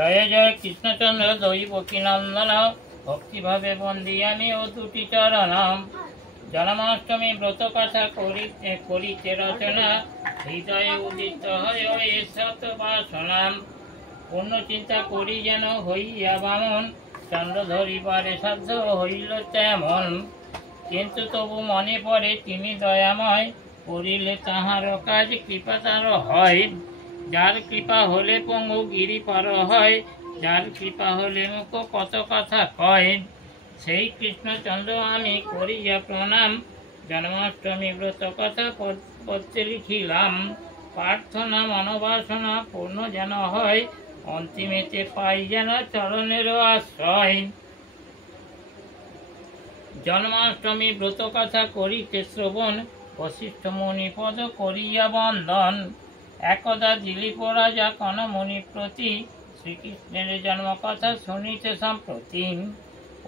জয় জয় কৃষ্ণচন্দ্র দৈবকী নন্দন, ভক্তিভাবে বন্দি আমি ও দুটি চরণ। জন্মাষ্টমী ব্রত কথা করিতে রচনা, হৃদয়ে উদিত হয় এ সত বাসনা। পূর্ণ চিন্তা করি যেন হইয়া বামন, চন্দ্র ধরিবারে সাধ্য হইল তেমন। কিন্তু তবু মনে পড়ে তিনি দয়াময়, করিলে তাহার কাজ কৃপা তার হয়। যার কৃপা হলে পঙ্গু গিরি পার হয়, যার কৃপা হলে মুখ কত কথা কয়। সেই কৃষ্ণচন্দ্র আমি করিয়া প্রণাম, জন্মাষ্টমী ব্রত কথা পত্রে লিখিলাম। প্রার্থনা মনোবাসনা পূর্ণ যেন হয়, অন্তিমেতে পাই যেন চরণের আশ্রয়। জন্মাষ্টমী ব্রত কথা করিতে শ্রবণ, বশিষ্ঠ মুনি পদ করিয়া বন্দন। একদা দিলীপ রাজা কন মুনি প্রতি, শ্রীকৃষ্ণের জন্ম কথা শুনিতে সম্প্রতি।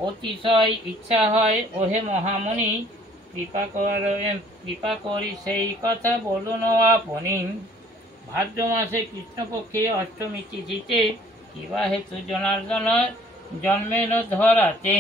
অতিশয় ইচ্ছা হয় ওহে মহামুনি, কৃপা করি সেই কথা বলুন আপনি। ভাদ্র মাসে কৃষ্ণপক্ষে অষ্টমী তিথিতে, কিবা হেতু জনার্দন জন্মেন ধরাতে।